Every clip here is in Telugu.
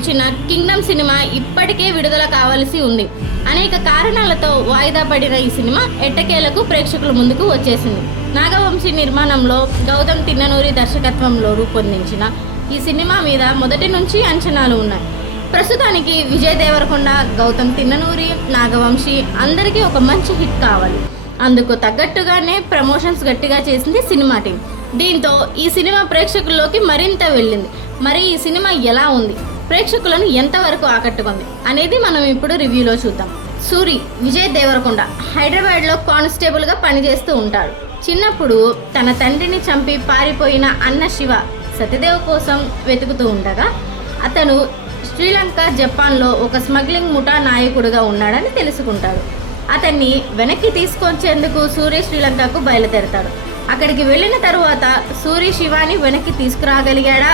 నటించిన కింగ్డమ్ సినిమా ఇప్పటికే విడుదల కావాల్సి ఉంది. అనేక కారణాలతో వాయిదా పడిన ఈ సినిమా ఎట్టకేలకు ప్రేక్షకుల ముందుకు వచ్చేసింది. నాగవంశీ నిర్మాణంలో గౌతమ్ తిన్ననూరి దర్శకత్వంలో రూపొందించిన ఈ సినిమా మీద మొదటి నుంచి అంచనాలు ఉన్నాయి. ప్రస్తుతానికి విజయ్ దేవరకొండ, గౌతమ్ తిన్ననూరి, నాగవంశీ అందరికీ ఒక మంచి హిట్ కావాలి. అందుకు తగ్గట్టుగానే ప్రమోషన్స్ గట్టిగా చేసింది సినిమా టీం. దీంతో ఈ సినిమా ప్రేక్షకుల్లోకి మరింత వెళ్ళింది. మరి ఈ సినిమా ఎలా ఉంది, ప్రేక్షకులను ఎంతవరకు ఆకట్టుకుంది అనేది మనం ఇప్పుడు రివ్యూలో చూద్దాం. సూరి విజయ్ దేవరకొండ హైదరాబాద్లో కానిస్టేబుల్గా పనిచేస్తూ ఉంటాడు. చిన్నప్పుడు తన తండ్రిని చంపి పారిపోయిన అన్న శివ సత్యదేవ్ కోసం వెతుకుతూ ఉండగా అతను శ్రీలంక, జపాన్లో ఒక స్మగ్లింగ్ ముఠా నాయకుడిగా ఉన్నాడని తెలుసుకుంటాడు. అతన్ని వెనక్కి తీసుకొచ్చేందుకు సూరి శ్రీలంకకు బయలుదేరతాడు. అక్కడికి వెళ్ళిన తరువాత సూరి శివాని వెనక్కి తీసుకురాగలిగాడా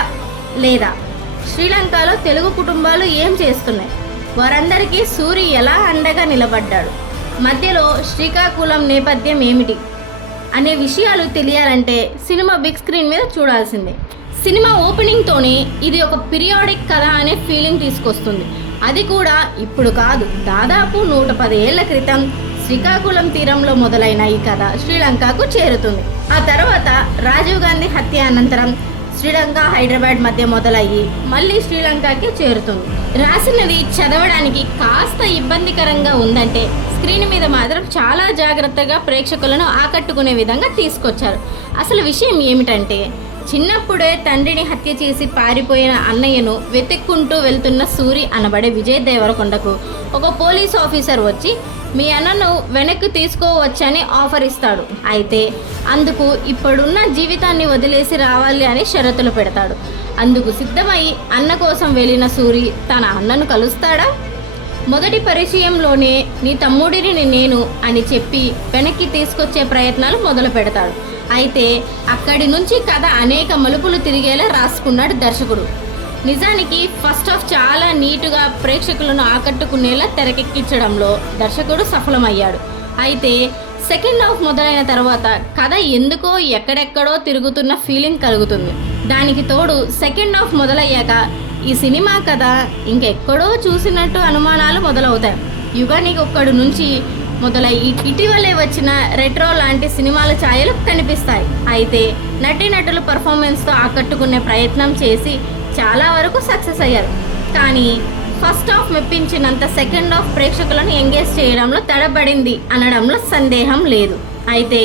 లేదా, శ్రీలంకలో తెలుగు కుటుంబాలు ఏం చేస్తున్నాయి, వారందరికీ సూరి ఎలా అండగా నిలబడ్డాడు, మధ్యలో శ్రీకాకుళం నేపథ్యం ఏమిటి అనే విషయాలు తెలియాలంటే సినిమా బిగ్ స్క్రీన్ మీద చూడాల్సిందే. సినిమా ఓపెనింగ్తోనే ఇది ఒక పీరియాడిక్ కథ అనే ఫీలింగ్ తీసుకొస్తుంది. అది కూడా ఇప్పుడు కాదు, దాదాపు 110 ఏళ్ల క్రితం శ్రీకాకుళం తీరంలో మొదలైన ఈ కథ శ్రీలంకకు చేరుతుంది. ఆ తర్వాత రాజీవ్ గాంధీ హత్య అనంతరం శ్రీలంక, హైదరాబాద్ మధ్య మొదలయ్యి మళ్ళీ శ్రీలంకకి చేరుతుంది. రాసినది చదవడానికి కాస్త ఇబ్బందికరంగా ఉందంటే స్క్రీన్ మీద మాత్రం చాలా జాగ్రత్తగా ప్రేక్షకులను ఆకట్టుకునే విధంగా తీసుకొచ్చారు. అసలు విషయం ఏమిటంటే, చిన్నప్పుడే తండ్రిని హత్య చేసి పారిపోయిన అన్నయ్యను వెతుక్కుంటూ వెళ్తున్న సూరి అనబడే విజయ్ దేవరకొండకు ఒక పోలీస్ ఆఫీసర్ వచ్చి మీ అన్నను వెనక్కి తీసుకోవచ్చని ఆఫర్ ఇస్తాడు. అయితే అందుకు ఇప్పుడున్న జీవితాన్ని వదిలేసి రావాలి అని షరతులు పెడతాడు. అందుకు సిద్ధమై అన్న కోసం వెళ్ళిన సూరి తన అన్నను కలుస్తాడా? మొదటి పరిచయంలోనే నీ తమ్ముడిని నేను అని చెప్పి వెనక్కి తీసుకొచ్చే ప్రయత్నాలు మొదలు పెడతాడు. అయితే అక్కడి నుంచి కథ అనేక మలుపులు తిరిగేలా రాసుకున్నాడు దర్శకుడు. నిజానికి ఫస్ట్ హాఫ్ చాలా నీటుగా ప్రేక్షకులను ఆకట్టుకునేలా తెరకెక్కించడంలో దర్శకుడు సఫలమయ్యాడు. అయితే సెకండ్ హాఫ్ మొదలైన తర్వాత కథ ఎందుకో ఎక్కడెక్కడో తిరుగుతున్న ఫీలింగ్ కలుగుతుంది. దానికి తోడు సెకండ్ హాఫ్ మొదలయ్యాక ఈ సినిమా కథ ఇంకెక్కడో చూసినట్టు అనుమానాలు మొదలవుతాయి. యుగానికి ఒక్కడు నుంచి మొదలై ఇటీవలే వచ్చిన రెట్రో లాంటి సినిమాల ఛాయలు కనిపిస్తాయి. అయితే నటీనటులు పర్ఫార్మెన్స్తో ఆకట్టుకునే ప్రయత్నం చేసి చాలా వరకు సక్సెస్ అయ్యారు. కానీ ఫస్ట్ హాఫ్ మెప్పించినంత సెకండ్ హాఫ్ ప్రేక్షకులను ఎంగేజ్ చేయడంలో తడబడింది అనడంలో సందేహం లేదు. అయితే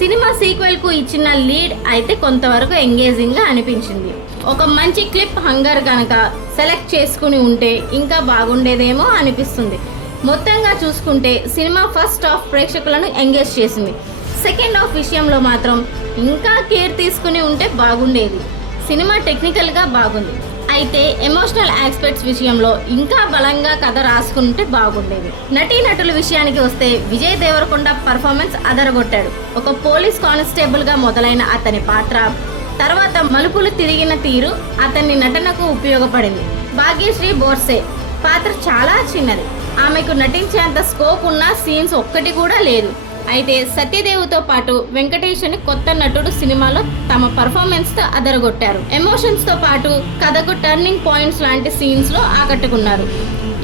సినిమా సీక్వెల్కు ఇచ్చిన లీడ్ అయితే కొంతవరకు ఎంగేజింగ్గా అనిపించింది. ఒక మంచి క్లిప్ హంగర్ కనుక సెలెక్ట్ చేసుకుని ఉంటే ఇంకా బాగుండేదేమో అనిపిస్తుంది. మొత్తంగా చూసుకుంటే సినిమా ఫస్ట్ హాఫ్ ప్రేక్షకులను ఎంగేజ్ చేసింది. సెకండ్ హాఫ్ విషయంలో మాత్రం ఇంకా కేర్ తీసుకుని ఉంటే బాగుండేది. సినిమా టెక్నికల్గా బాగుంది, అయితే ఎమోషనల్ ఆస్పెక్ట్స్ విషయంలో ఇంకా బలంగా కథ రాసుకుంటే బాగుండేది. నటీనటుల విషయానికి వస్తే విజయ్ దేవరకొండ పర్ఫార్మెన్స్ అదరగొట్టాడు. ఒక పోలీస్ కానిస్టేబుల్గా మొదలైన అతని పాత్ర తర్వాత మలుపులు తిరిగిన తీరు అతని నటనకు ఉపయోగపడింది. భాగ్యశ్రీ బోర్సే పాత్ర చాలా చిన్నది, ఆమెకు నటించేంత స్కోప్ ఉన్న సీన్స్ ఒక్కటి కూడా లేదు. అయితే సత్యదేవ్తో పాటు వెంకటేష్ అని కొత్త నటుడు సినిమాలో తమ పర్ఫార్మెన్స్తో అదరగొట్టారు. ఎమోషన్స్తో పాటు కథకు టర్నింగ్ పాయింట్స్ లాంటి సీన్స్లో ఆకట్టుకున్నారు.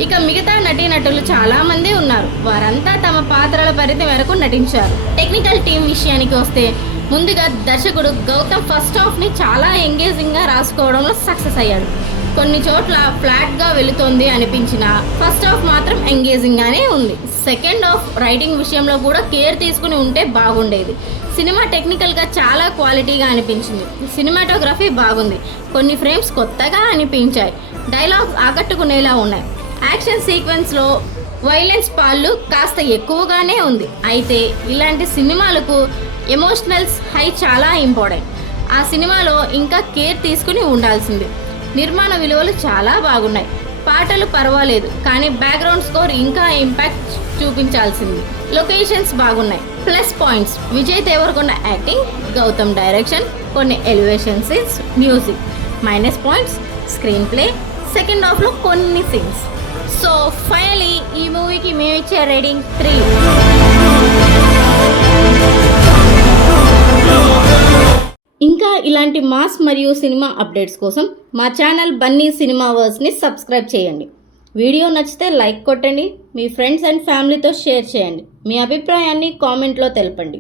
ఇక మిగతా నటీనటులు చాలా మంది ఉన్నారు, వారంతా తమ పాత్రల పరిధి మేరకు నటించారు. టెక్నికల్ టీం విషయానికి వస్తే ముందుగా దర్శకుడు గౌతమ్ ఫస్ట్ హాఫ్ని చాలా ఎంగేజింగ్గా రాసుకోవడంలో సక్సెస్ అయ్యాడు. కొన్ని చోట్ల ఫ్లాట్గా వెళుతోంది అనిపించిన ఫస్ట్ హాఫ్ మాత్రం ఎంగేజింగ్గానే ఉంది. సెకండ్ హాఫ్ రైటింగ్ విషయంలో కూడా కేర్ తీసుకుని ఉంటే బాగుండేది. సినిమా టెక్నికల్గా చాలా క్వాలిటీగా అనిపించింది. సినిమాటోగ్రఫీ బాగుంది, కొన్ని ఫ్రేమ్స్ కొత్తగా అనిపించాయి, డైలాగ్స్ ఆకట్టుకునేలా ఉన్నాయి. యాక్షన్ సీక్వెన్స్లో వైలెన్స్ పాళ్ళు కాస్త ఎక్కువగానే ఉంది. అయితే ఇలాంటి సినిమాలకు ఎమోషనల్స్ హై చాలా ఇంపార్టెంట్. ఆ సినిమాలో ఇంకా కేర్ తీసుకుని ఉండాల్సింది. నిర్మాణ విలువలు చాలా బాగున్నాయి, పాటలు పర్వాలేదు, కానీ బ్యాక్గ్రౌండ్ స్కోర్ ఇంకా ఇంపాక్ట్ చూపించాల్సింది. లొకేషన్స్ బాగున్నాయి. Plus points Vijay Deverakonda acting, Gautam direction, కొన్ని elevation scenes, music. Minus points screenplay, second హాఫ్లో కొన్ని సీన్స్. సో ఫైనలీ ఈ మూవీకి మేము ఇచ్చే రేటింగ్ 3. ఇంకా ఇలాంటి మాస్ మరియు సినిమా అప్డేట్స్ కోసం మా ఛానల్ బన్నీ సినిమా వర్స్ని సబ్స్క్రైబ్ చేయండి. వీడియో నచ్చితే లైక్ కొట్టండి, మీ ఫ్రెండ్స్ అండ్ ఫ్యామిలీతో షేర్ చేయండి, మీ అభిప్రాయాన్ని కామెంట్లో తెలపండి.